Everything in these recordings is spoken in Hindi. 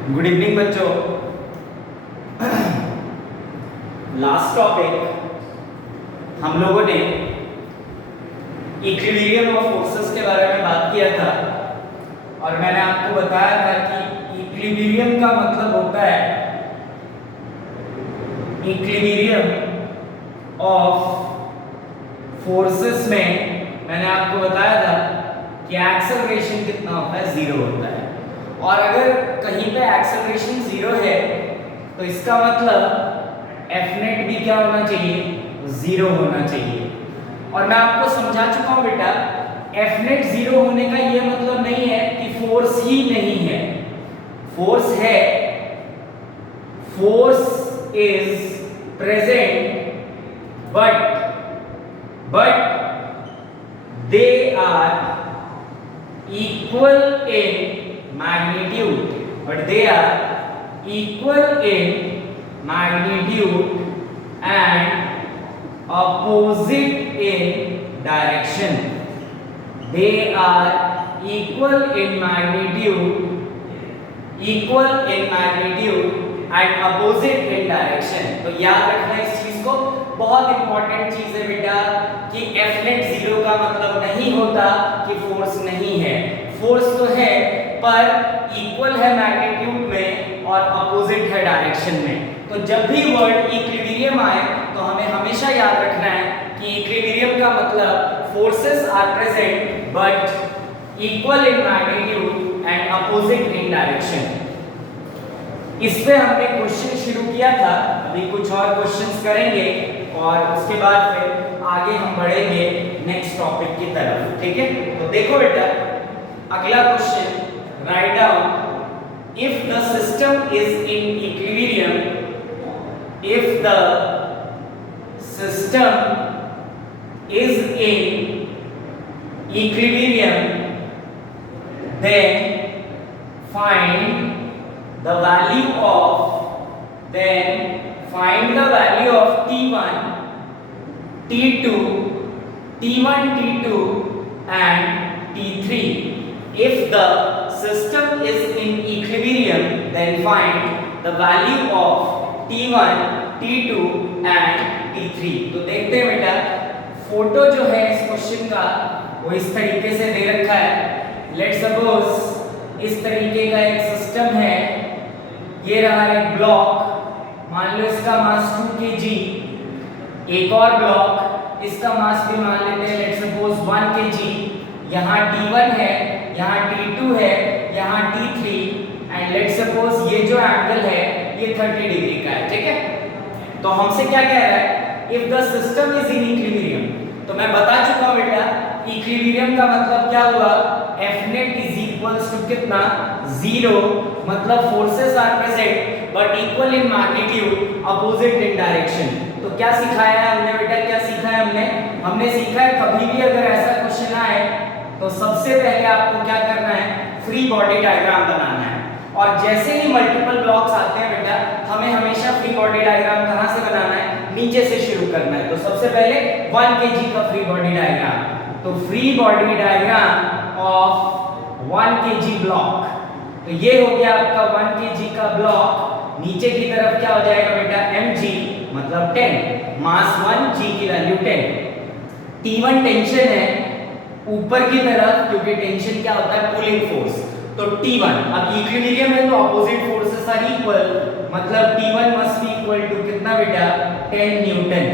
गुड इवनिंग बच्चों। लास्ट टॉपिक हम लोगों ने इक्विलिब्रियम ऑफ फोर्सेस के बारे में बात किया था और मैंने आपको बताया था कि इक्विलिब्रियम का मतलब होता है इक्विलिब्रियम ऑफ फोर्सेस में मैंने आपको बताया था कि एक्सेलरेशन कितना होता है, जीरो होता है। और अगर कहीं पे एक्सेलरेशन जीरो है तो इसका मतलब एफ नेट भी क्या होना चाहिए, जीरो होना चाहिए। और मैं आपको समझा चुका हूं बेटा, एफ नेट जीरो होने का ये मतलब नहीं है कि फोर्स ही नहीं है, फोर्स है, force is present but they are equal in magnitude, but they are equal in magnitude and opposite in direction. They are equal in magnitude and opposite in direction. तो याद रखना इस चीज को, बहुत इंपॉर्टेंट चीज है बेटा कि एफ नेट जीरो का मतलब नहीं होता कि फोर्स नहीं है। फोर्स तो है पर इक्वल है मैग्नीट्यूड में और अपोजिट है डायरेक्शन में। तो जब भी वर्ड इक्विलिब्रियम आए तो हमें हमेशा याद रखना है कि इक्विलिब्रियम का मतलब forces are present but equal in magnitude and opposite in direction. इस पे हमने क्वेश्चन शुरू किया था, अभी कुछ और क्वेश्चंस करेंगे और उसके बाद फिर आगे हम बढ़ेंगे नेक्स्ट टॉपिक की तरफ, ठीक है। तो देखो बेटा, अगला question, write down if the system is in equilibrium, if the system is in equilibrium then find the value of T1, T2, T1, T2 and T3. If the system is in equilibrium, then find the value of T1, T2 and T3. तो देखते हैं बेटा, फोटो जो है इस क्वेश्चन का वो इस तरीके से दे रखा है। लेट्स सपोज इस तरीके का एक सिस्टम है, ये रहा एक ब्लॉक, मान लो इसका मास 2 kg, एक और ब्लॉक इसका मास भी मान लेते हैं लेट्स सपोज 1 kg। यहाँ T1 है, यहाँ T2 है, यहाँ T3 एंड लेट्स सपोज ये जो एंगल है ये 30 डिग्री का है, ठीक है। तो हमसे क्या कह रहा है, if the system is in equilibrium. तो मैं बता चुका हूं बेटा, इक्विलिब्रियम का मतलब क्या हुआ, F net is equals to कितना, जीरो, मतलब forces are present but equal in magnitude, opposite in direction. तो क्या सिखाया है हमने बेटा, क्या सीखा है हमने सीखा है कभी भी अगर ऐसा क्वेश्चन आए तो सबसे पहले आपको क्या करना है, फ्री बॉडी डायग्राम बनाना है। और जैसे ही मल्टीपल ब्लॉक्स आते हैं बेटा, हमें हमेशा फ्री बॉडी डायग्राम कहां से बनाना है, नीचे से शुरू करना है। तो सबसे पहले 1 kg का फ्री बॉडी डायग्राम, तो free body diagram of 1 kg block. तो ये हो गया आपका 1 kg का ब्लॉक। नीचे की तरफ क्या हो जाएगा बेटा, mg मतलब 10, मास 1, g की वैल्यू 10। T1 टेंशन है ऊपर की तरफ, क्योंकि टेंशन क्या होता है, पुलिंग फोर्स। तो T1, अब इक्विलिब्रियम है तो अपोजिट फोर्सेस आर इक्वल, मतलब T1 must be equal to कितना बेटा, 10 न्यूटन।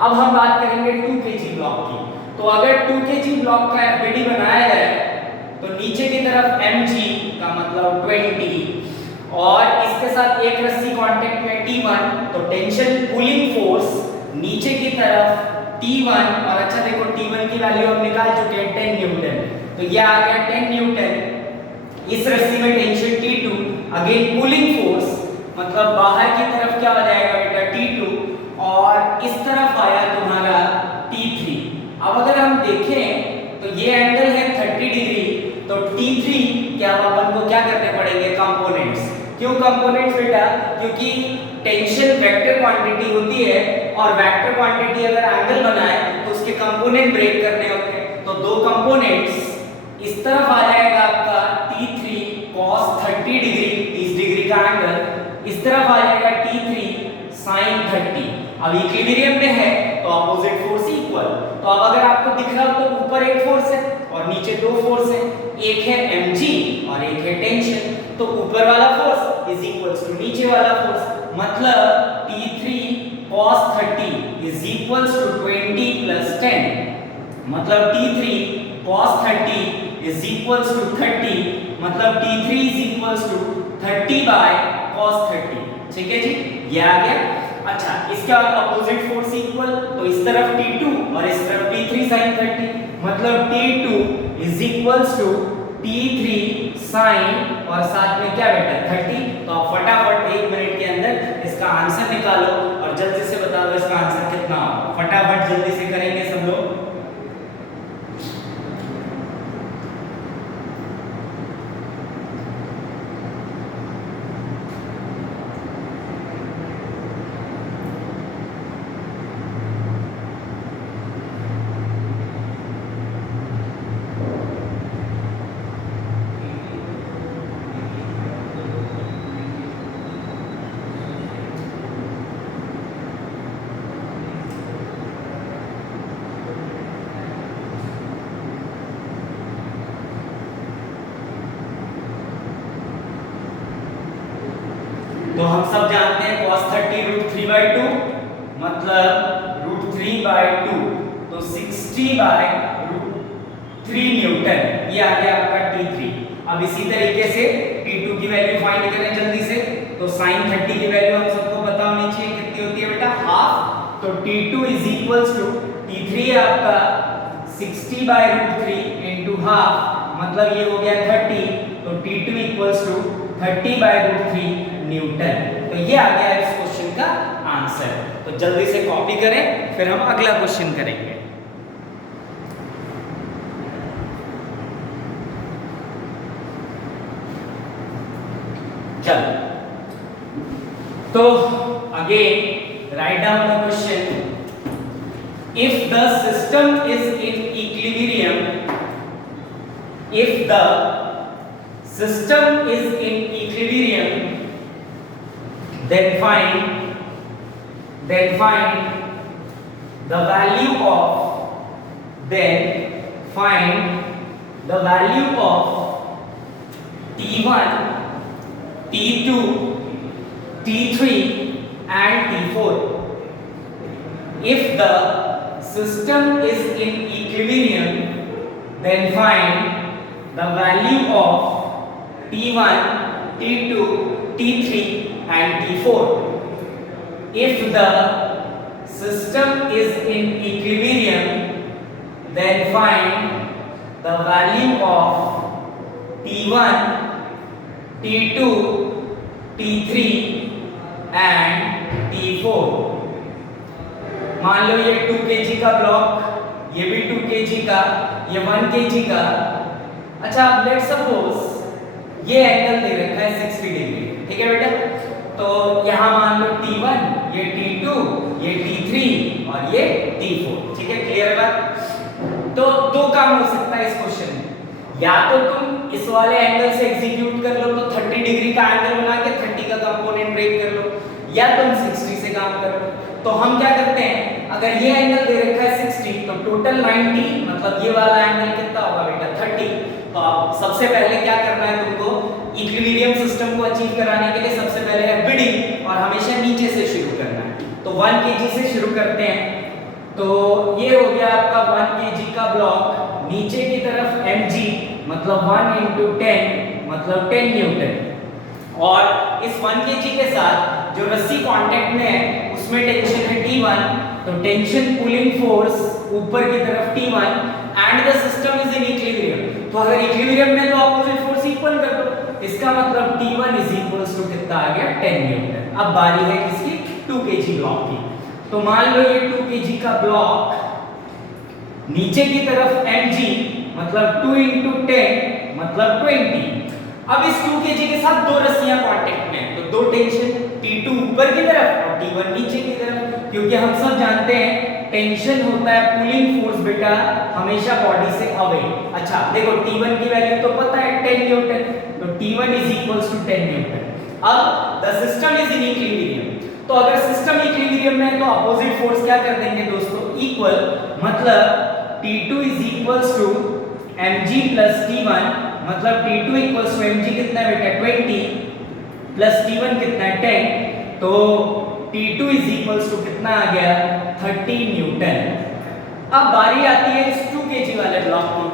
अब हम बात करेंगे 2 kg ब्लॉक की। तो अगर 2 kg ब्लॉक का एफबीडी बनाया जाए तो नीचे की तरफ mg का मतलब 20 और इसके साथ एक रस्सी कांटेक्ट में T1, तो टेंशन पुलिंग फोर्स नीचे की तरफ T1। और अच्छा देखो, T1 की वैल्यू हम निकाल चुके हैं 10 न्यूटन, तो ये आ गया 10 न्यूटन। इस रस्सी में tension T2, again pulling force, मतलब बाहर की तरफ क्या हो जाएगा बेटा, T2 और इस तरफ आया तुम्हारा T3। अब अगर हम देखें तो ये एंगल है 30 डिग्री, तो T3 क्या अपन को क्या करने पड़ेंगे, कंपोनेंट्स। क्यों कंपोनेंट्स बेटा, क्योंकि टेंशन वेक्टर क्वांटिटी होती है और वेक्टर क्वांटिटी अगर एंगल बनाए तो उसके कंपोनेंट ब्रेक करने होते हैं। तो दो कंपोनेंट्स इस तरफ आ जाएगा आपका T3 cos 30 डिग्री, 30 डिग्री का तरफ आ जाएगा T3 sin 30। अब इक्विलिब्रियम में है तो अपोजिट फोर्स इक्वल। तो अब अगर आपको दिख रहा हो तो ऊपर एक फोर्स है और नीचे दो फोर्स है, एक है mg और एक है टेंशन। तो ऊपर वाला फोर्स इज इक्वल्स टू नीचे वाला फोर्स, मतलब T3 cos 30 is equals to 20 plus 10, मतलब T3 cos 30 is equals to 30, मतलब T3 is equals to 30 by cos 30। ठीक है जी, ये आ गया। अच्छा, इसके बाद अपोजिट फोर्स इक्वल, तो इस तरफ T2 और इस तरफ T3 sin 30, मतलब T2 is equals to T3 sin और साथ में क्या बेटा 30। तो आप फटाफट 1 मिनट के अंदर इसका आंसर निकालो और जल्दी से बता दो इसका आंसर कितना होगा। फटाफट जल्दी से करेंगे सब लोग। तो हम सब जानते हैं cos 30 √3/2 मतलब √3/2, तो 60/√3 न्यूटन। ये आ गया आपका T3। अब इसी तरीके से T2 की वैल्यू फाइंड करें जल्दी से। तो sin 30 की वैल्यू हम सबको पता होनी चाहिए, कितनी होती है बेटा, हाफ। तो T2 is equals to T3 है आपका 60/√3 इनटू हाफ, मतलब ये हो गया 30। तो T2 इक्वल्स टू 30/√3 न्यूटन। तो ये आ गया इस क्वेश्चन का आंसर। तो जल्दी से कॉपी करें, फिर हम अगला क्वेश्चन करेंगे। चलो, तो again write down the question. If the system is in equilibrium, if the system is in equilibrium, then find the value of T1, T2, T3 and T4. If the system is in equilibrium, then find the value of T1, T2, T3 and T4. If the system is in equilibrium, then find the value of T1, T2, T3 and T4. मान लो ये 2 kg का ब्लॉक, ये भी 2 kg का, ये 1 kg का। अच्छा, अब लेट्स सपोज ये एंगल दे रखा है 60 डिग्री, ठीक है बेटा। तो यहाँ मान लो T1, ये T2, ये T3 और ये T4, ठीक है, क्लियर बात। तो दो काम हो सकता है इस क्वेश्चन में, या तो तुम इस वाले एंगल से एग्जीक्यूट कर लो, तो 30 डिग्री का एंगल बना के 30 का कंपोनेंट ब्रेक कर लो, या तुम 60 से काम करो। तो हम क्या करते हैं, अगर ये एंगल दे रखा है 60, तो टोटल 90, मतलब ये वाला एंगल कितना होगा बेटा 30। तो अब सबसे पहले क्या करना है तुमको, इक्विलिब्रियम सिस्टम को अचीव कराने के लिए सबसे पहले है बिडिंग, और हमेशा नीचे से शुरू करना है। तो 1 kg से शुरू करते हैं। तो ये हो गया आपका 1 kg का ब्लॉक, नीचे की तरफ mg मतलब 1 × 10 मतलब 10 न्यूटन, और इस 1 kg के साथ जो रस्सी कांटेक्ट में है उसमें टेंशन है T1, तो टेंशन पुलिंग फोर्स ऊपर की तरफ T1 and the system is in equilibrium. तो अगर इक्विलिब्रियम में तो ऑपोजिट फोर्स इक्वल कर दो, इसका मतलब T1 इज इक्वल्स टू कितना आ गया 10 न्यूटन। अब बारी है किसकी, 2 kg ब्लॉक की। तो मान लो ये 2 kg का ब्लॉक, नीचे की तरफ mg मतलब 2 × 10 मतलब 20। अब इस 2 kg के साथ दो रस्सियां कांटेक्ट में, तो दो टेंशन T2 ऊपर की तरफ और T1 नीचे की तरफ, क्योंकि हम सब जानते हैं टेंशन होता है पुलिंग फोर्स बेटा हमेशा बॉडी से अवे। अच्छा देखो T1 की वैल्यू तो पता है 10 न्यूटन, तो T1 is equals to 10 newton. अब the system is in equilibrium, तो अगर सिस्टम इक्विलिब्रियम में है तो अपोजिट फोर्स क्या कर देंगे दोस्तों, इक्वल, मतलब T2 is equals to mg plus T1, मतलब T2 equals to mg कितना है बेटा 20 प्लस T1 कितना है 10, तो T2 is equals to कितना आ गया 30 न्यूटन। अब बारी आती है इस 2 kg वाले ब्लॉक की,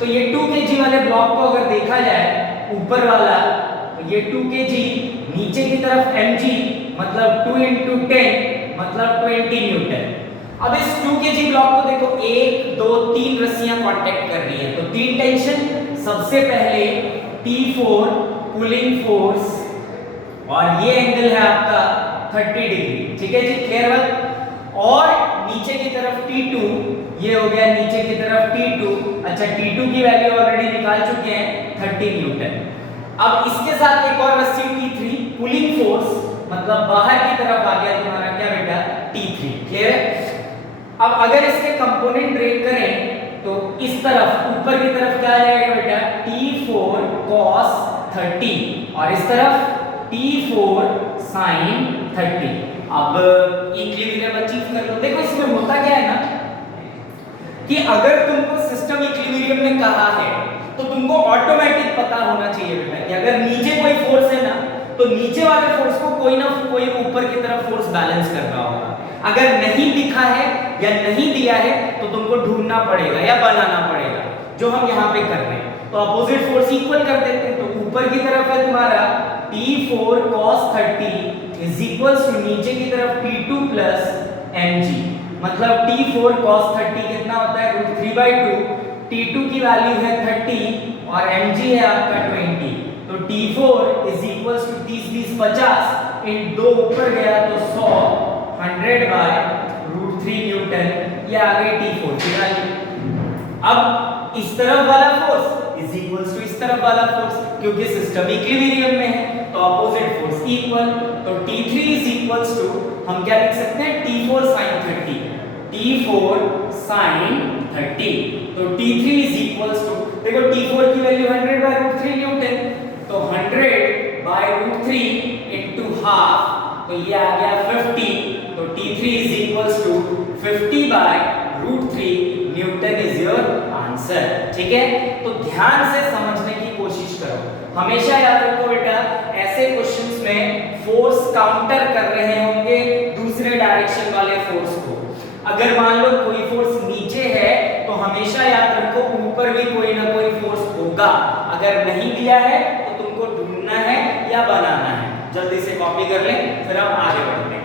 तो ये 2 kg वाले ब्लॉक को अगर देखा जाए ऊपर वाला, तो ये 2 kg, नीचे की तरफ mg मतलब 2 into 10 मतलब 20 न्यूटन। अब इस 2 kg ब्लॉक को देखो 1 2 3 रस्सियां कांटेक्ट कर रही हैं, तो 3 टेंशन। सबसे पहले T4 पुलिंग फोर्स, और ये एंगल है आपका 30 डिग्री, ठीक है जी, क्लियर बात। और नीचे की तरफ T2, ये हो गया नीचे की तरफ T2, अच्छा T2 की वैल्यू ऑलरेडी निकाल चुके हैं 30 न्यूटन। अब इसके साथ एक और रस्सी T3 पुलिंग फोर्स, मतलब बाहर की तरफ आ गया तुम्हारा क्या बेटा T3, क्लियर है। अब अगर इसके कंपोनेंट ब्रेक करें तो इस तरफ ऊपर की तरफ क्या आ जाएगा बेटा T4 cos 30 और इस तरफ T4 sin 30। अब इक्विलिब्रियम अचीव कर लो। देखो इसमें होता क्या है ना कि अगर तुमको सिस्टम इक्विलिब्रियम में कहा है तो तुमको ऑटोमेटिक पता होना चाहिए बेटा कि अगर नीचे कोई फोर्स है ना तो नीचे वाले फोर्स को कोई ना कोई ऊपर की तरफ फोर्स बैलेंस कर रहा होगा। अगर नहीं दिखा है या नहीं दिया है तो तुमको ढूंढना पड़ेगा या बनाना पड़ेगा, जो हम यहाँ पे कर रहे हैं। तो अपोजिट फोर्स इक्वल कर देते हैं, तो ऊपर की तरफ है तुम्हारा T4 cos 30 is equals to नीचे की तरफ T2 प्लस mg, मतलब T4 cos 30 कितना होता है √3/2, T2 की वैल्यू है 30 और mg है आपका 20, तो T4 इज इक्वल्स टू 30 20 50, इन 2 ऊपर गया तो 100 100/√3 न्यूटन, ये आ गई T4 की वैल्यू। अब इस तरफ वाला फोर्स इज इक्वल्स टू इस तरफ वाला फोर्स, क्योंकि सिस्टम इक्विलिब्रियम में है तो अपोजिट फोर्स इक्वल, तो T3 इज इक्वल्स टू हम क्या लिख सकते हैं T4 sin 30, T4 sin 30, तो T3 इज इक्वल्स टू, देखो T4 की वैल्यू 100/√3 न्यूटन, तो 100/√3 into हाफ, तो ये आ गया 50, तो T3 is equals to 50/√3 Newton is your answer, ठीक है। तो ध्यान से समझने की कोशिश करो, हमेशा याद रखो बेटा ऐसे क्वेश्चंस में फोर्स काउंटर कर रहे होंगे दूसरे डायरेक्शन वाले फोर्स को। अगर मान लो कोई फोर्स नीचे है तो हमेशा याद रखो ऊपर भी कोई ना कोई फोर्स होगा, अगर नहीं दिया है तो तुमको ढूंढना है या बनाना है। जल्दी से कॉपी कर लें, फिर हम आगे बढ़ते हैं।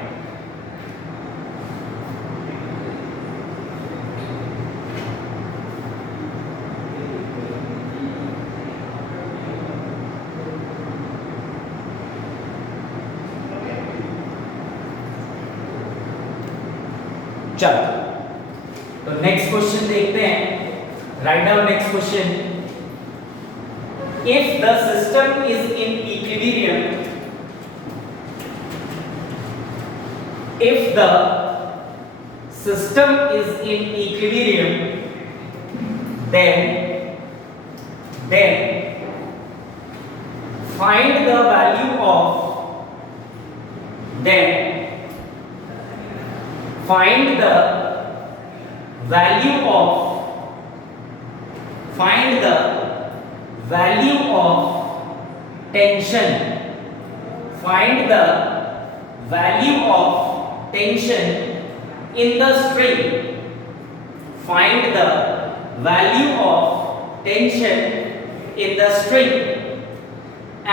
चलो तो नेक्स्ट क्वेश्चन देखते हैं। Right down next question, if the system is in equilibrium, if the system is in equilibrium, then find the value of tension, find the value of tension in the string, find the value of tension in the string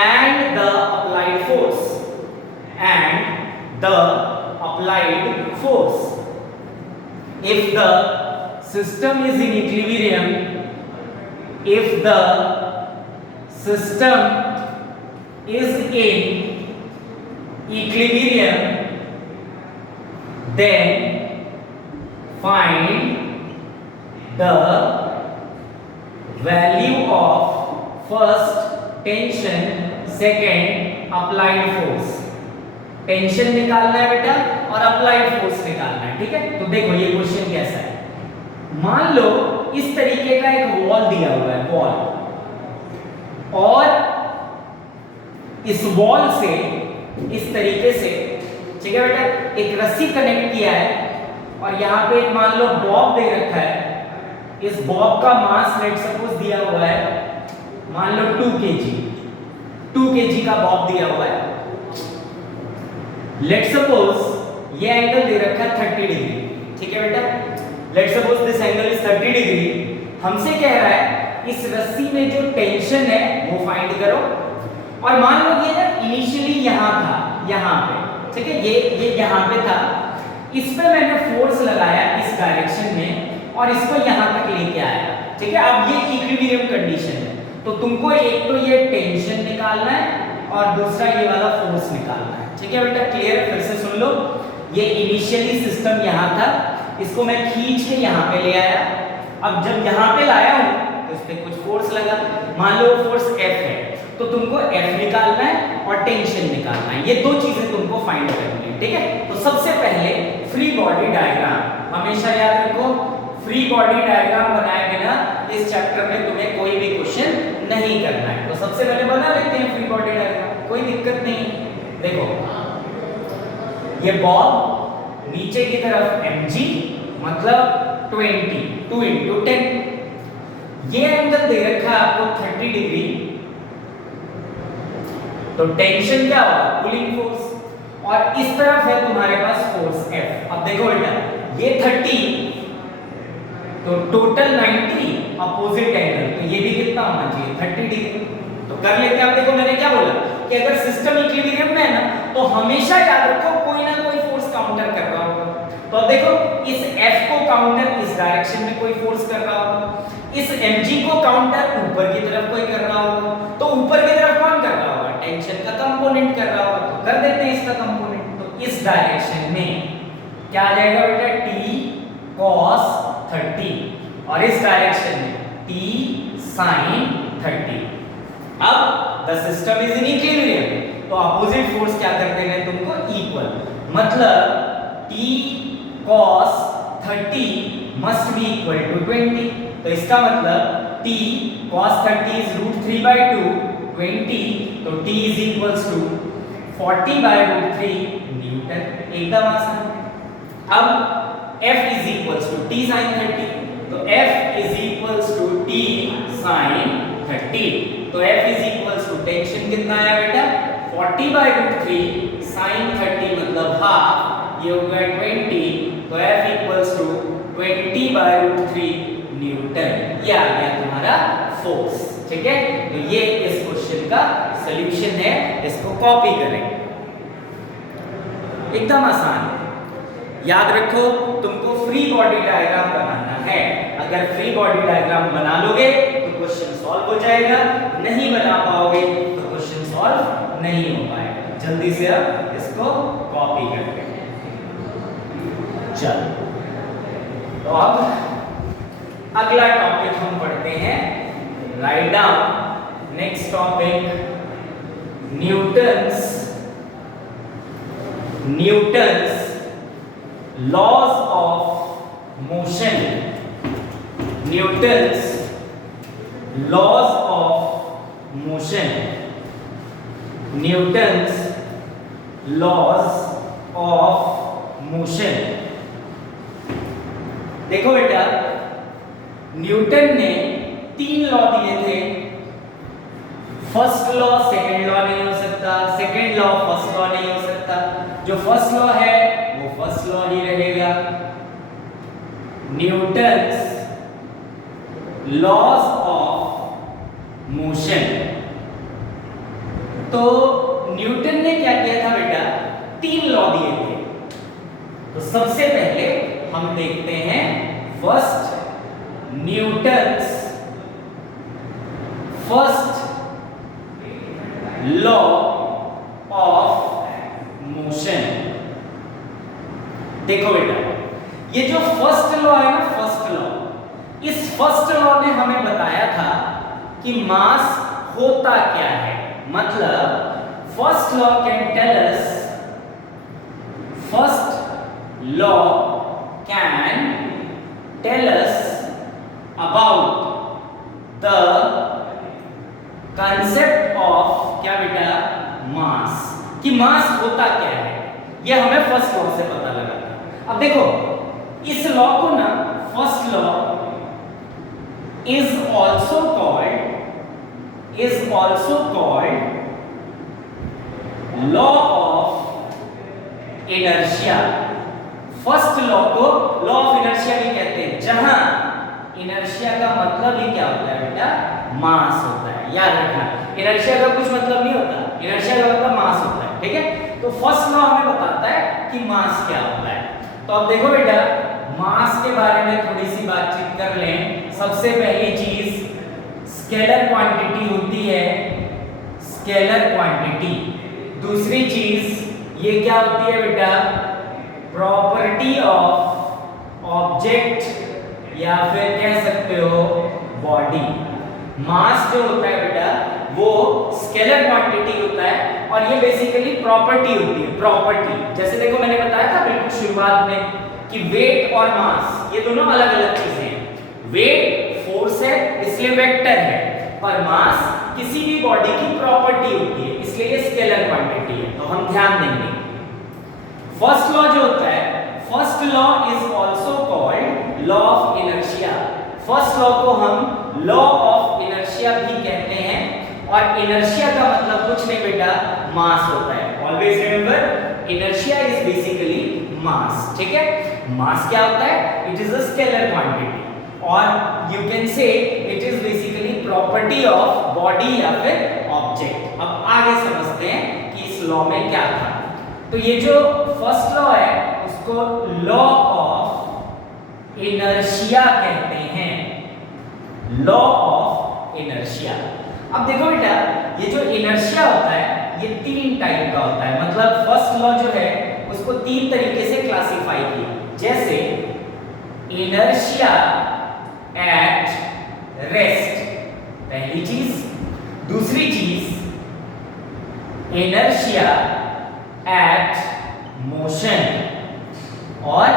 and the applied force, if the system is in equilibrium, if the system is in equilibrium, then find the value of first tension, second applied force। Tension निकालना है बेटा और अप्लाइड फोर्स निकालना है, ठीक है। तो देखो ये क्वेश्चन कैसा है, मान लो इस तरीके का एक वॉल दिया हुआ है, वॉल, और इस वॉल से इस तरीके से, ठीक है बेटा, एक रस्सी कनेक्ट किया है और यहाँ पे मान लो बॉब दे रखा है। इस बॉब का मास लेट सपोज दिया हुआ है, मान लो 2 kg, 2 kg का बॉब दिया हुआ है। लेट सपोज ये एंगल दे रखा है 30 डिग्री, ठीक है बेटा। Let suppose this angle is 30 degree. हमसे कह रहा है इस रस्सी में जो टेंशन है वो फाइंड करो। और मान लो ये ना इनिशियली यहाँ था, यहाँ पे, ठीक है, ये यहाँ पे था। इस पे मैंने फोर्स लगाया इस डायरेक्शन में और इसको यहाँ तक लेके आया, ठीक है। अब ये इक्विलिब्रियम कंडीशन है, तो तुमको एक तो ये टेंशन निकालना है और दूसरा ये वाला फोर्स निकालना है, ठीक है बेटा। क्लियर? फिर से सुन लो। ये इनिशियली सिस्टम यहाँ था, इसको मैं खींच के यहाँ पे ले आया। अब जब यहाँ पे लाया हूँ तो इस पे कुछ फोर्स लगा, मान लो फोर्स F है, तो तुमको F निकालना है और टेंशन निकालना है। ये दो चीजें तुमको फाइंड करनी है, ठीक है। तो सबसे पहले फ्री बॉडी डायग्राम हमेशा याद रखो। फ्री बॉडी डायग्राम बनाए बिना इस चैप्टर में तुम्हें कोई भी क्वेश्चन नहीं करना है। तो सबसे पहले बना लेते हैं फ्री बॉडी डायग्राम, कोई दिक्कत नहीं। देखो ये बॉब नीचे की तरफ mg मतलब 20, 2 into 10। ये एंगल दे रखा है आपको 30 डिग्री, तो टेंशन क्या होगा? Pulling force. और इस तरफ है तुम्हारे पास फोर्स F। अब देखो बेटा, ये 30 तो टोटल 90 अपोजिट एंगल, तो ये भी कितना होना चाहिए? 30 डिग्री। तो कर लेते हैं। अब देखो मैंने क्या बोला कि अगर सिस्टम इक्विलिब्रियम में है ना, तो हमेशा याद रखो कोई ना कोई फोर्स काउंटर कर रहा होगा। तो अब देखो इस F को काउंटर इस डायरेक्शन में कोई फोर्स कर रहा होगा, इस mg को काउंटर ऊपर की तरफ कोई कर रहा होगा। तो ऊपर की तरफ कौन कर रहा होगा? टेंशन का कंपोनेंट कर रहा होगा। तो कर देते हैं इसका कंपोनेंट। तो इस डायरेक्शन में क्या आ जाएगा बेटा? t cos 30 और इस डायरेक्शन में t sin 30। अब the system is in equilibrium, तो अपोजिट फोर्स क्या कर देंगे तुमको? इक्वल। मतलब t cos 30 must be equal to 20। तो इसका मतलब t cos 30 is √3/2 20, तो t is equals to 40/√3 Newton. एकदम आसान। अब F is equals to t sin 30, तो F is equals to t sin 30। तो F is equals to tension कितना आया बेटा? 40/√3 sin 30 मतलब हाफ, ये हो गया 20, तो F equals to 20/√3 न्यूटन। ये आ गया तुम्हारा फोर्स, ठीक है। तो ये इस क्वेश्चन का सॉल्यूशन है, इसको कॉपी करें। एकदम आसान। याद रखो तुमको फ्री बॉडी डायग्राम बनाना है। अगर फ्री बॉडी डायग्राम बना लोगे तो क्वेश्चन सॉल्व हो जाएगा, नहीं बना पाओगे तो क्वेश्चन सॉल्व नहीं हो पाएगा। जल्दी से अब इसको कॉपी करते हैं। चलो तो अब अगला टॉपिक हम पढ़ते हैं, right down. Next topic Newton's laws of motion. Newton's laws of motion. Newton's laws of motion. देखो बेटा, न्यूटन ने 3 लॉ दिए थे। फर्स्ट लॉ सेकंड लॉ नहीं हो सकता, सेकंड लॉ फर्स्ट लॉ नहीं हो सकता। जो फर्स्ट लॉ है वो फर्स्ट लॉ ही रहेगा। Newton's laws of motion. तो न्यूटन ने क्या किया था बेटा? 3 लॉ दिए थे। तो सबसे पहले हम देखते हैं first Newton's first law of motion. देखो बेटा, ये जो फर्स्ट लॉ है ना, फर्स्ट लॉ, इस फर्स्ट लॉ ने हमें बताया था कि मास होता क्या है। मतलब first law can tell us, first law can tell us about the concept of क्या बेटा? कि मास होता क्या है, ये हमें फर्स्ट लॉ से पता लगा था। अब देखो इस लॉ को ना first law is also called law of inertia. First law को लॉ ऑफ इनर्शिया भी कहते हैं, जहां इनर्शिया का मतलब ही क्या होता है बेटा, मास होता है। याद रखना, इनर्शिया का कुछ मतलब नहीं होता, इनर्शिया का मतलब मास होता है, ठीक है। तो फर्स्ट लॉ हमें बताता है कि मास क्या होता है। तो अब देखो बेटा, मास के बारे में थोड़ी सी बातचीत कर लें। सबसे पहली चीज स्केलर क्वांटिटी होती है, स्केलर क्वांटिटी। दूसरी चीज ये क्या होती है बेटा, प्रॉपर्टी ऑफ ऑब्जेक्ट या फिर कह सकते हो बॉडी। मास जो होता है बेटा वो स्केलर क्वांटिटी होता है और ये बेसिकली प्रॉपर्टी होती है, प्रॉपर्टी। जैसे देखो मैंने बताया था बिल्कुल शुरुआत में कि वेट और मास ये दोनों अलग अलग चीजें हैं। वेट फोर्स है इसलिए वेक्टर है, पर मास किसी भी बॉडी की प्रॉपर्टी होती है इसलिए ये स्केलर क्वांटिटी है। तो हम ध्यान देंगे फर्स्ट लॉ जो होता है, first law is also called law of inertia. First law को हम लॉ ऑफ इनर्शिया भी कहते हैं और इनर्शिया का मतलब कुछ नहीं बेटा, मास होता है। Always remember inertia is basically mass, ठीक है। मास क्या होता है, it is a scalar quantity और you can say it is basically property of body या फिर ऑब्जेक्ट। अब आगे समझते हैं कि इस लॉ में क्या था। तो ये जो फर्स्ट लॉ है उसको लॉ ऑफ इनर्शिया कहते हैं, लॉ ऑफ इनर्शिया। अब देखो बेटा, ये जो इनर्शिया होता है ये 3 टाइप का होता है। मतलब फर्स्ट लॉ जो है उसको 3 तरीके से क्लासिफाई किया, जैसे इनर्शिया एट रेस्ट, पहली चीज। दूसरी चीज इनर्शिया एट मोशन और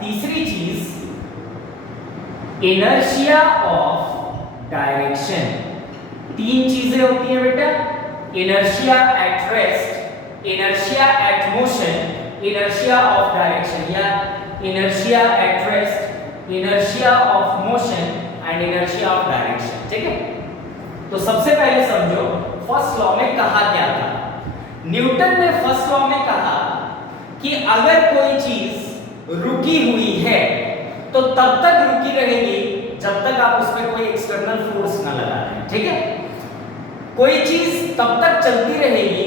तीसरी चीज इनर्शिया ऑफ डायरेक्शन। 3 चीजें होती हैं बेटा, inertia at rest, inertia at motion, inertia of direction, या inertia at rest, inertia of motion and inertia of direction, ठीक है। तो सबसे पहले समझो फर्स्ट लॉ में कहा क्या था। न्यूटन ने फर्स्ट लॉ में कहा कि अगर कोई चीज रुकी हुई है तो तब तक रुकी रहेगी जब तक आप उस पर कोई एक्सटर्नल फोर्स ना लगा दें, ठीक है। कोई चीज तब तक चलती रहेगी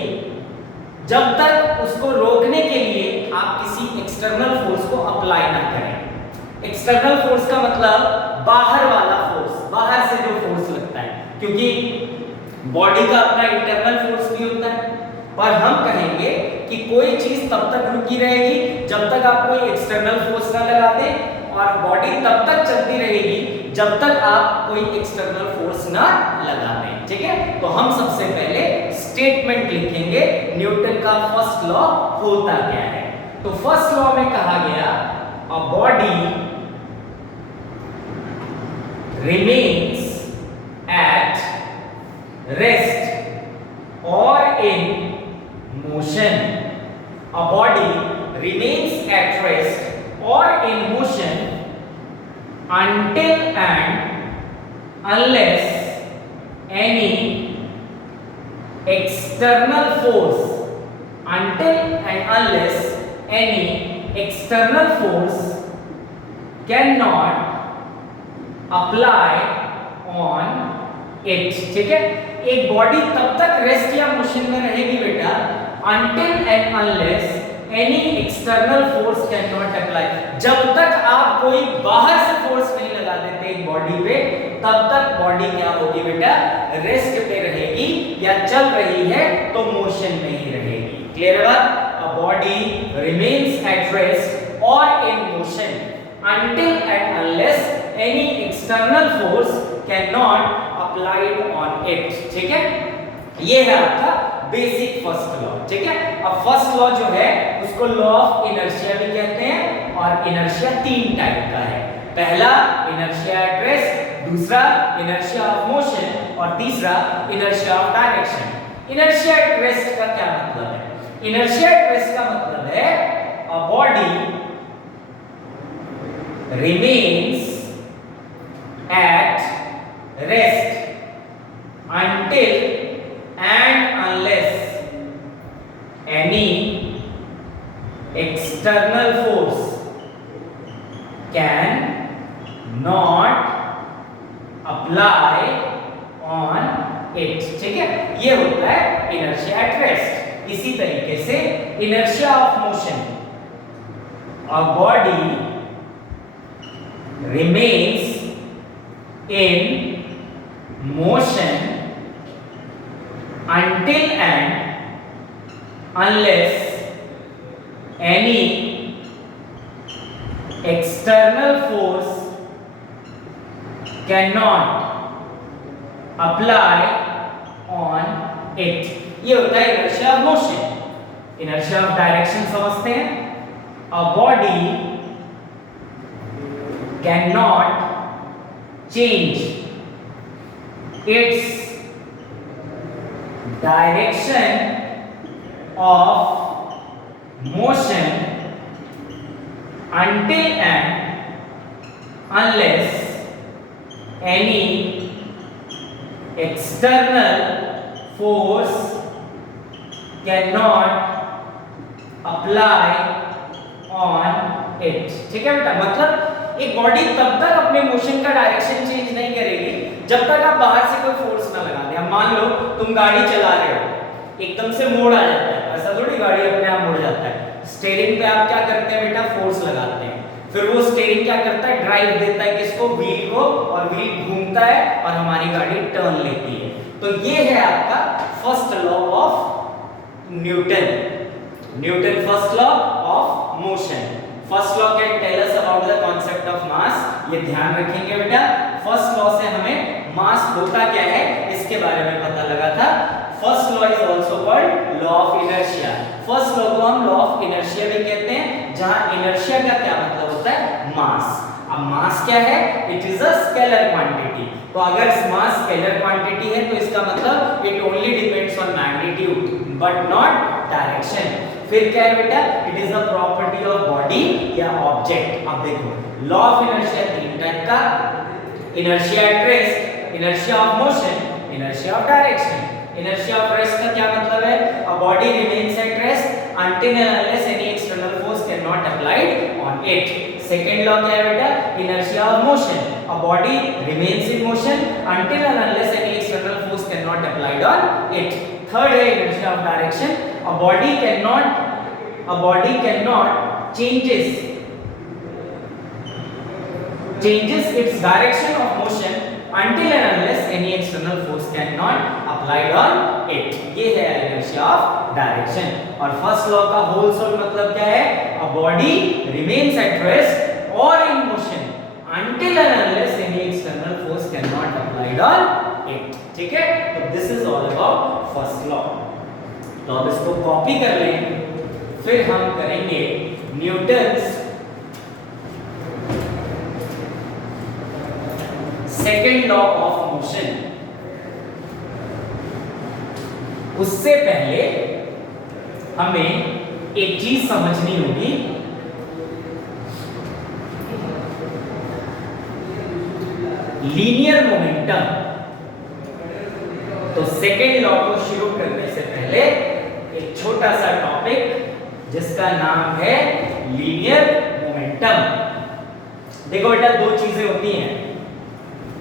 जब तक उसको रोकने के लिए आप किसी एक्सटर्नल फोर्स को अप्लाई ना करें। एक्सटर्नल फोर्स का मतलब बाहर वाला फोर्स, बाहर से जो फोर्स लगता है, क्योंकि बॉडी का अपना इंटरनल फोर्स भी होता है। पर हम कहेंगे कि कोई चीज तब तक रुकी रहेगी जब तक आप कोई एक्सटर्नल फोर्स ना लगा दें, और बॉडी तब तक चलती रहेगी जब तक आप कोई एक्सटर्नल फोर्स ना लगा दें, ठीक है। तो हम सबसे पहले स्टेटमेंट लिखेंगे न्यूटन का फर्स्ट लॉ होता क्या है। तो फर्स्ट लॉ में कहा गया a body remains at rest or in motion. A body remains at rest or in motion until and unless any external force, until and unless any external force cannot apply on it, ठीक है। एक बॉडी तब तक रेस्ट या मोशन में रहेगी बेटा until and unless any external force cannot apply। जब तक आप कोई बाहर से फोर्स नहीं लगा देते एक बॉडी पे तब तक बॉडी क्या होगी बेटा, रेस्ट पे रहेगी, या चल रही है तो मोशन में ही रहेगी। क्लियर है बात। A body remains at rest और in motion until and unless any external force cannot applied on it, ठीक है। ये है आपका बेसिक फर्स्ट लॉ, ठीक है। अब फर्स्ट लॉ जो है उसको लॉ ऑफ इनर्शिया भी कहते हैं और इनर्शिया 3 टाइप का है। पहला इनर्शिया एट रेस्ट, दूसरा इनर्शिया ऑफ मोशन और तीसरा inertia of direction. Inertia at rest का क्या मतलब है? इनर्शिया एट रेस्ट का मतलब है a body remains at rest until and unless any external force can not apply on it. ठीक है, ये होता है inertia at rest. इसी तरीके से inertia of motion, a body remains in motion until and unless any external force cannot apply on it. ये होता है inertia of motion. inertia of direction समझते हैं. A body cannot change its direction of motion until and unless any external force cannot apply on it. ठीक है बेटा, मतलब एक बॉडी तब तक अपने मोशन का डायरेक्शन चेंज नहीं करेगी जब तक आप बाहर से कोई फोर्स ना लगा दें. अब मान लो तुम गाड़ी चला रहे हो, एकदम से मोड़ आ जाता है, ऐसा थोड़ी गाड़ी अपने आप मुड़ जाता है. स्टीयरिंग पे आप क्या करते हैं बेटा, फोर्स लगाते हैं, फिर वो स्टीयरिंग क्या करता है, ड्राइव देता है किसको, व्हील को, और व्हील घूमता है और हमारी गाड़ी टर्न लेती है. तो ये है आपका first law of Newton. Newton first law of motion. First law can tell us about the concept of mass. ये ध्यान रखेंगे बेटा, फर्स्ट लॉ से हमें मास होता क्या है इसके बारे में पता लगा था. First law is also called law of inertia. First law को हम लॉ ऑफ इनर्शिया भी कहते हैं, जहां इनर्शिया का क्या मतलब होता है, मास. अब मास क्या है, it is a scalar quantity. तो अगर मास स्केलर क्वांटिटी है तो इसका मतलब it only depends on magnitude but not direction. फिर क्या है बेटा, it is a property of body या ऑब्जेक्ट. अब देखो लॉ ऑफ इनर्शिया तीन टाइप का, inertia at rest, inertia of motion, inertia of direction. Inertia of rest का क्या मतलब है, अ body remains at rest until and unless any external force cannot applied on it. Second law क्या है बेटा, inertia of motion, a body remains in motion until and unless any external force cannot applied on it. Third है inertia of direction, a body cannot changes its direction of motion until and unless any external force cannot applied on it. ये है inertia of direction. और फर्स्ट लॉ का होल सोल मतलब क्या है, a body remains at rest or in motion until and unless any external force cannot applied on it. ठीक है, तो this is all about first law. तो अब इसको कॉपी कर लें, फिर हम करेंगे Newton's second law of motion. उससे पहले हमें एक चीज समझनी होगी, लीनियर मोमेंटम. तो सेकेंड लॉ को शुरू करने से पहले एक छोटा सा टॉपिक जिसका नाम है लीनियर मोमेंटम. देखो बेटा, दो चीजें होती हैं,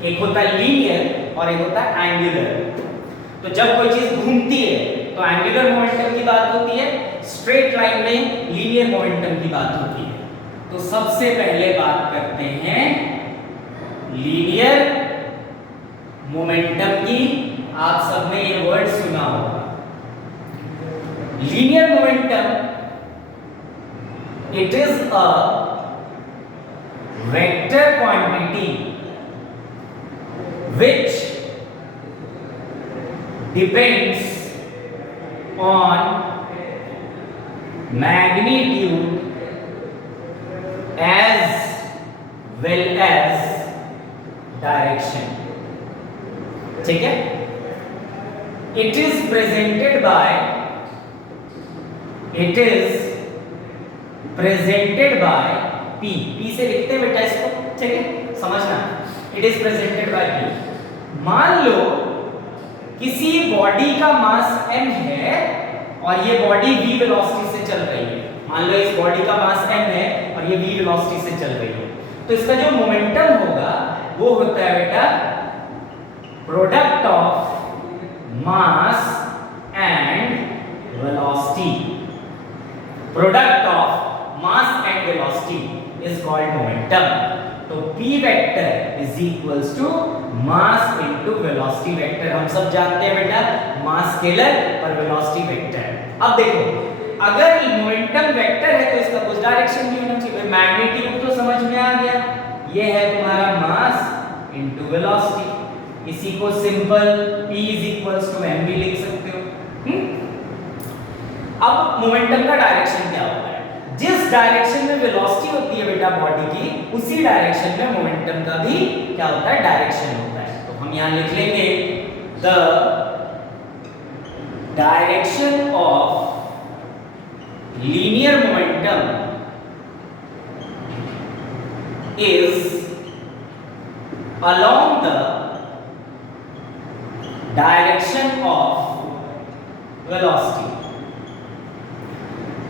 एक होता है लीनियर और एक होता है एंगुलर. तो जब कोई चीज घूमती है तो एंगुलर मोमेंटम की बात होती है, स्ट्रेट लाइन में लीनियर मोमेंटम की बात होती है. तो सबसे पहले बात करते हैं लीनियर मोमेंटम की. आप सबने ये वर्ड सुना होगा. Linear momentum, it is a vector quantity which depends on magnitude as well as direction. ठीक है, it is presented by it is presented by P। P से लिखते हैं बेटा इसको, ठीक है, समझना। It is presented by P। मान लो किसी बॉडी का मास m है और ये बॉडी v वेलोसिटी से चल रही है। मान लो इस बॉडी का मास m है और ये v वेलोसिटी से चल रही है, तो इसका जो मोमेंटम होगा वो होता है बेटा product of mass and velocity. Product of mass and velocity is called momentum. तो p vector is equals to mass into velocity vector. हम सब जानते हैं बेटा मास स्केलर और वेलोसिटी वेक्टर। अब देखो अगर मोमेंटम वेक्टर है तो इसका कुछ डायरेक्शन भी होना चाहिए। मैग्नीट्यूड तो समझ में आ गया, ये है तुम्हारा मास इनटू वेलोसिटी। इसी को simple p is equals to m भी लिख सकते हो। अब मोमेंटम का डायरेक्शन क्या होता है? जिस डायरेक्शन में वेलोसिटी होती है बेटा बॉडी की, उसी डायरेक्शन में मोमेंटम का भी क्या होता है? डायरेक्शन होता है। तो हम यहां लिख लेंगे the direction of linear momentum is along the direction of velocity.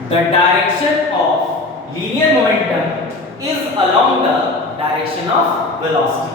The direction of linear momentum is along the direction of velocity.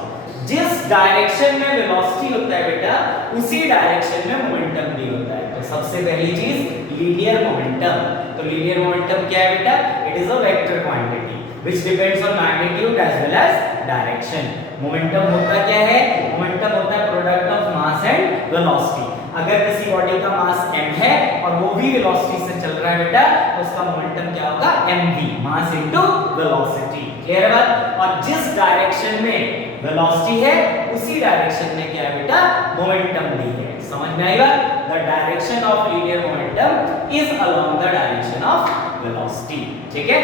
जिस डायरेक्शन में वेलोसिटी होता है बेटा, उसी डायरेक्शन में मोमेंटम भी होता है। तो सबसे पहली चीज लीनियर मोमेंटम। तो लीनियर मोमेंटम क्या है बेटा? It is a vector quantity which depends on magnitude as well as direction. Momentum होता क्या है? मोमेंटम होता है product of mass and velocity. अगर किसी बॉडी का मास m है और वो भी वेलोसिटी से चल रहा है बेटा, तो उसका मोमेंटम क्या होगा? mv, मास इनटू वेलोसिटी। क्लियर है बात? और जिस डायरेक्शन में वेलोसिटी है उसी डायरेक्शन में क्या है बेटा? मोमेंटम भी है। समझ में आएगा? The direction of linear momentum is along the direction of velocity. ठीक है,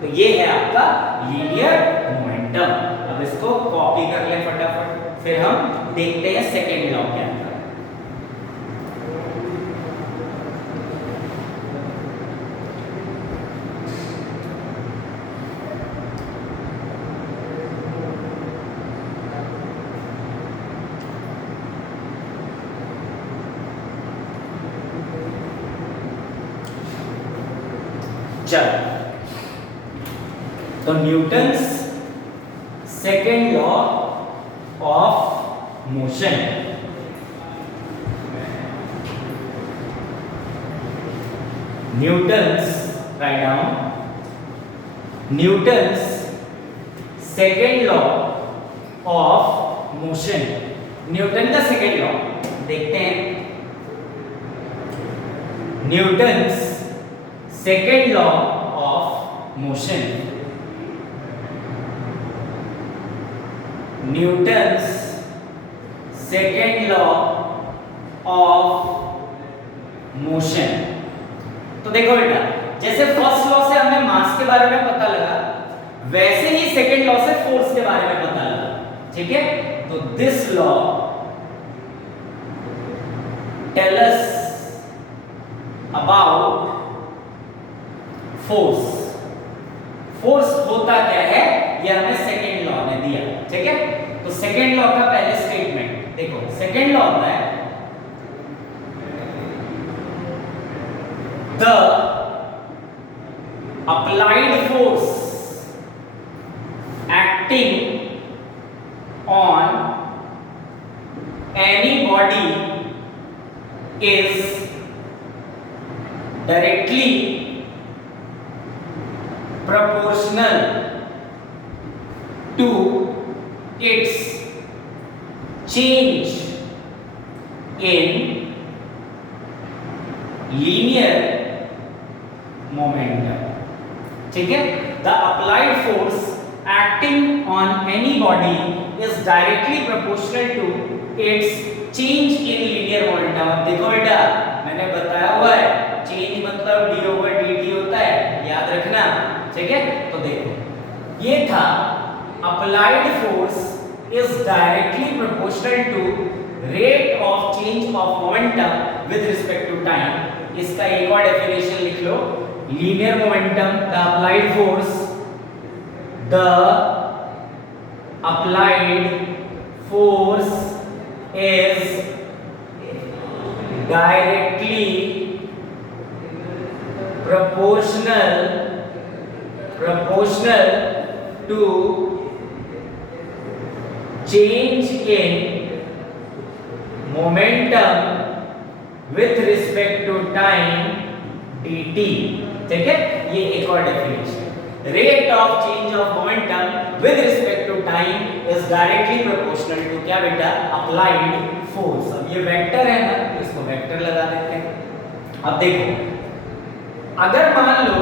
तो ये है आपका लीनियर मोमेंटम। अब इसको कॉपी कर लें फटाफट, फिर हम देखते हैं सेकेंड लॉ क्या है। चलो, तो Newton's second law of motion. Newton's, write down, Newton's second law of motion. Newton का सेकेंड लॉ देखते हैं। Newton's second law of motion. Newton's second law of motion. तो देखो बेटा, जैसे फर्स्ट लॉ से हमें मास के बारे में पता लगा, वैसे ही सेकेंड लॉ से फोर्स के बारे में पता लगा। ठीक है, तो this law tell us about force. Force होता क्या है ये हमें सेकेंड लॉ ने दिया। ठीक है, तो सेकेंड लॉ का पहले स्टेटमेंट देखो। सेकेंड लॉ होता है the applied force acting on any body is directly proportional to its change in linear momentum. ठीक है, the applied force acting on any body is directly proportional to its change in linear momentum. देखो बेटा, मैंने बताया हुआ है चेंज मतलब d over dt होता है, याद रखना। ठीक है, तो देखो ये था applied force is directly proportional to rate of change of momentum with respect to time इसका एक और डेफिनेशन लिख लो, linear momentum, the applied force is directly proportional to change in momentum with respect to time dt। ठीक है, ये एक और definition, rate of change of momentum with respect to time is directly proportional to क्या बेटा, अप्लाइड फोर्स। अब ये वेक्टर है ना, इसको वेक्टर लगा देते हैं। अब देखो, अगर मान लो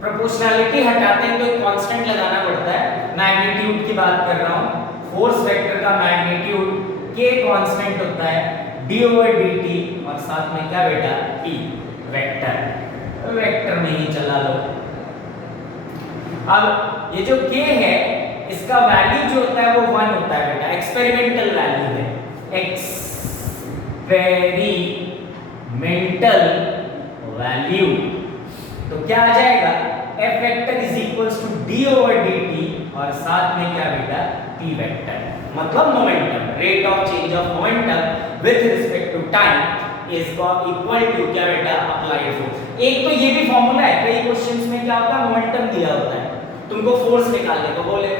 प्रोपोर्शनैलिटी हटाते हैं तो एक कांस्टेंट लगाना पड़ता है, मैग्नीट्यूड की बात कर रहा हूं, फोर्स वेक्टर का मैग्नीट्यूड के कांस्टेंट होता है d/dt और साथ में क्या बेटा, t वेक्टर, वेक्टर में ही चला लो। अब ये जो k है इसका वैल्यू जो होता है वो 1 होता है बेटा, एक्सपेरिमेंटल वैल्यू है, एक्सपेरिमेंटल वैल्यू। तो क्या आ जाएगा, f vector is equals to d/dt और साथ में क्या बेटा, t वेक्टर, मतलब momentum, rate of change of momentum with respect to time is equal to क्या बेटा, अप्लाइड फोर्स। एक तो ये भी फॉर्मूला है, कई क्वेश्चंस में क्या होता है, मोमेंटम दिया होता है, तुमको फोर्स निकालने को बोले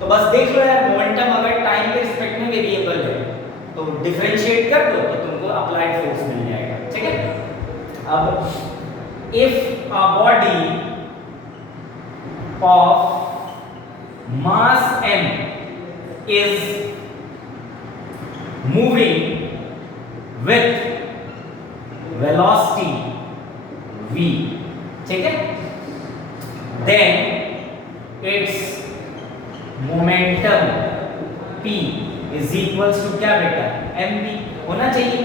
तो बस देख लो यार, मोमेंटम अगर टाइम के रिस्पेक्ट में वेरिएबल है तो डिफरेंशिएट कर दो तो तुमको अप्लाइड फोर्स मिल जाएगा। ठीक है, अब if a body of mass m is moving with velocity v, ठीक है, then its momentum p is equals to क्या बेटा, mv होना चाहिए।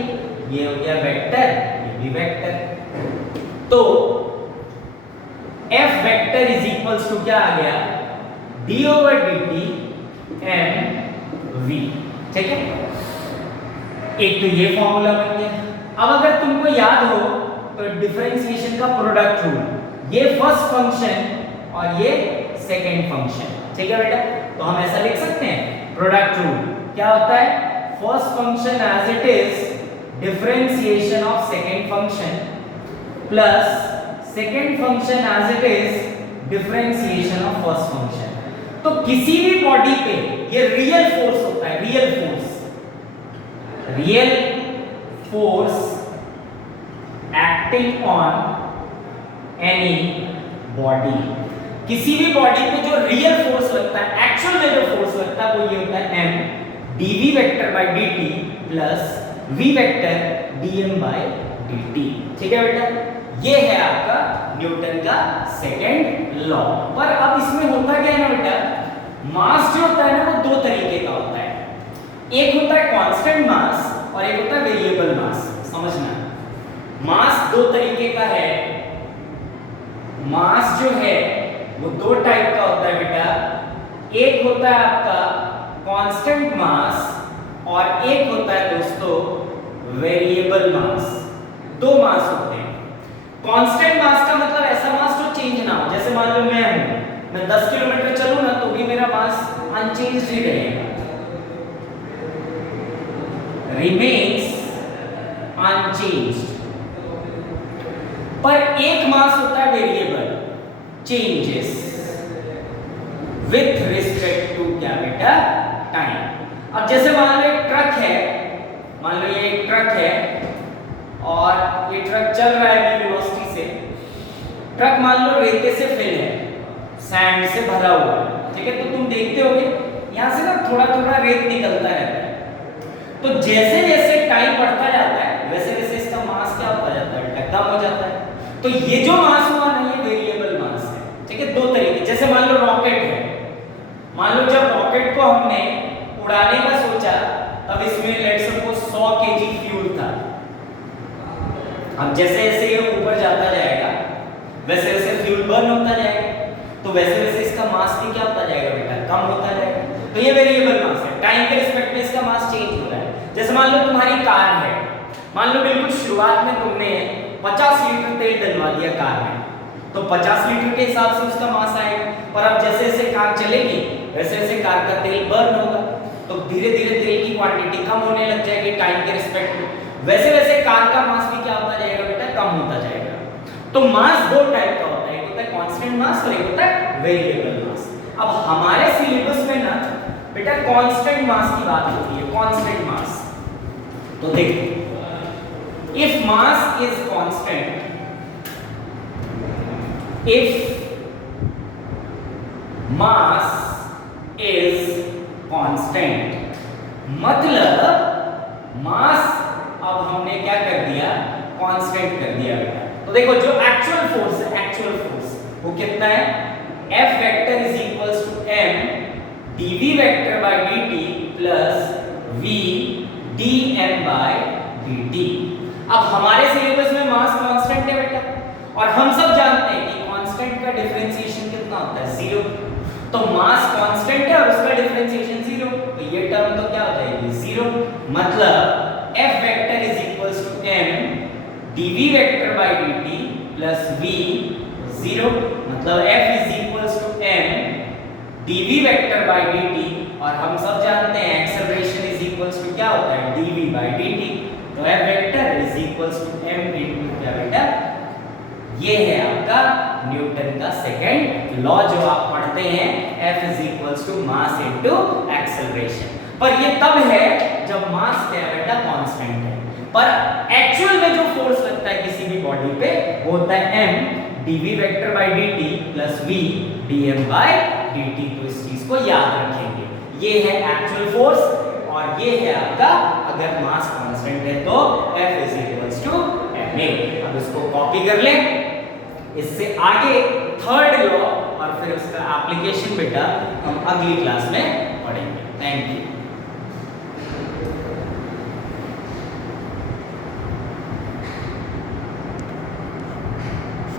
ये हो गया वेक्टर, ये भी वेक्टर, तो f vector is equals to क्या आ गया, d/dt mv। ठीक है, एक तो ये फॉर्मूला बन गया। अब अगर तुमको याद हो तो डिफरेंशिएशन का प्रोडक्ट रूल, ये फर्स्ट फंक्शन और ये सेकंड फंक्शन, ठीक है बेटा, तो हम ऐसा लिख सकते हैं, प्रोडक्ट रूल क्या होता है, first function as it is differentiation of second function plus second function as it is differentiation of first function. तो किसी भी बॉडी पे ये रियल फोर्स होता है, real force acting on any body, किसी भी बॉडी पे जो रियल फोर्स लगता है, एक्चुअल में जो फोर्स लगता है वो ये होता है m dv vector by dt plus v vector dm by dt। ठीक है बेटा, ये है आपका न्यूटन का सेकंड लॉ। पर अब इसमें होता क्या है ना बेटा, मास जो होता है ना वो दो तरीके का होता है, एक होता है कांस्टेंट मास और एक होता है वेरिएबल मास। समझना, मास दो तरीके का है, मास जो है वो दो टाइप का होता है बेटा, एक होता है आपका कांस्टेंट मास और एक होता है दोस्तों वेरिएबल मास। दो मास होते हैं। कांस्टेंट मास का मतलब ऐसा मास जो चेंज ना हो, जैसे मान लो मैं 10 किलोमीटर चलूं ना तो भी मेरा मास अनचेंज्ड ही रहेगा, रिमेन्स अनचेंज्ड। पर एक मास होता है variable, changes with respect to क्या बेटा, टाइम। अब जैसे मान लो एक ट्रक है, मान लो ये एक ट्रक है और ये ट्रक चल रहा है वेलोसिटी से, ट्रक मान लो रेते से फिल है, सैंड से भरा हुआ है, ठीक है, तो तुम देखते होगे यहाँ से ना थोड़ा थोड़ा रेत निकलता रहता है, तो जैसे जैसे टाइम बढ़ता जाता है वैसे वैसे इसका मास क्या होता जाता है, कम हो जाता है। तो ये जो मास हुआ ना ये वेरिएबल मास है। ठीक है, दो तरीके, जैसे मान लो रॉकेट है, मान लो जब रॉकेट को हमने उड़ाने का सोचा तब इसमें लेट्स सपोज 100 केजी फ्यूल था। अब जैसे जैसे ये ऊपर जाता जाएगा वैसे वैसे फ्यूल बर्न होता जाएगा, तो वैसे वैसे इसका मास भी क्या होता जाएगा बेटा, कम होता जाएगा। तो ये वेरिएबल मास है, टाइम के रिस्पेक्ट में इसका मास चेंज हो रहा है। जैसे मान लो तुम्हारी कार है, मान लो बिल्कुल शुरुआत में तुमने 50 लीटर तेल डलवा दिया कार में, तो 50 लीटर के हिसाब से उसका मास आएगा। और अब जैसे जैसे कार चलेगी वैसे वैसे कार का तेल बर्न होगा, तो धीरे धीरे तेल की क्वांटिटी कम होने लग जाएगी टाइम के रिस्पेक्ट में, वैसे वैसे कार का मास भी क्या होता जाएगा बेटा, कम होता जाएगा। तो मास दो टाइप का होता है, एक होता है कांस्टेंट मास और एक होता है वेरिएबल मास। अब हमारे सिलेबस में ना बेटा कांस्टेंट मास की बात होती है, कांस्टेंट मास। तो देखो, if mass is constant, if mass is constant, मतलब मास अब हमने क्या कर दिया, कांस्टेंट कर दिया बेटा। तो देखो जो एक्चुअल फोर्स है, एक्चुअल फोर्स वो कितना है, F vector is equals to m dv vector by dt plus v dm by dt। अब हमारे सिलेबस में मास कांस्टेंट है बेटा, और हम सब जानते हैं कि कांस्टेंट का डिफरेंशिएशन कितना होता है, 0। तो मास कांस्टेंट है और उसका डिफरेंशिएशन 0, तो ये टर्म तो क्या हो जाएगी, 0। मतलब F vector is equals to m dv vector by dt plus v 0, मतलब F is equals to m dv vector by dt, और हम सब जानते हैं एक्सेलरेशन इज इक्वल्स टू क्या होता है, dv बाय dt। तो F vector is equals to m into क्या बेटा, ये है आपका न्यूटन का सेकंड लॉ जो आप पढ़ते हैं, F is equals to mass into acceleration. पर ये तब है जब मास क्या है बेटा, कांस्टेंट है। पर एक्चुअल में जो फोर्स लगता है किसी भी बॉडी पे वो होता है m dv vector by dt plus v dm by dt। तो इस चीज को याद रखेंगे, ये है एक्चुअल फोर्स और ये है आपका, अगर मास कांस्टेंट है तो F is equals to ma। अब इसको कॉपी कर लें, इससे आगे थर्ड लॉ और फिर उसका एप्लीकेशन बेटा हम अगली क्लास में पढ़ेंगे। Thank you.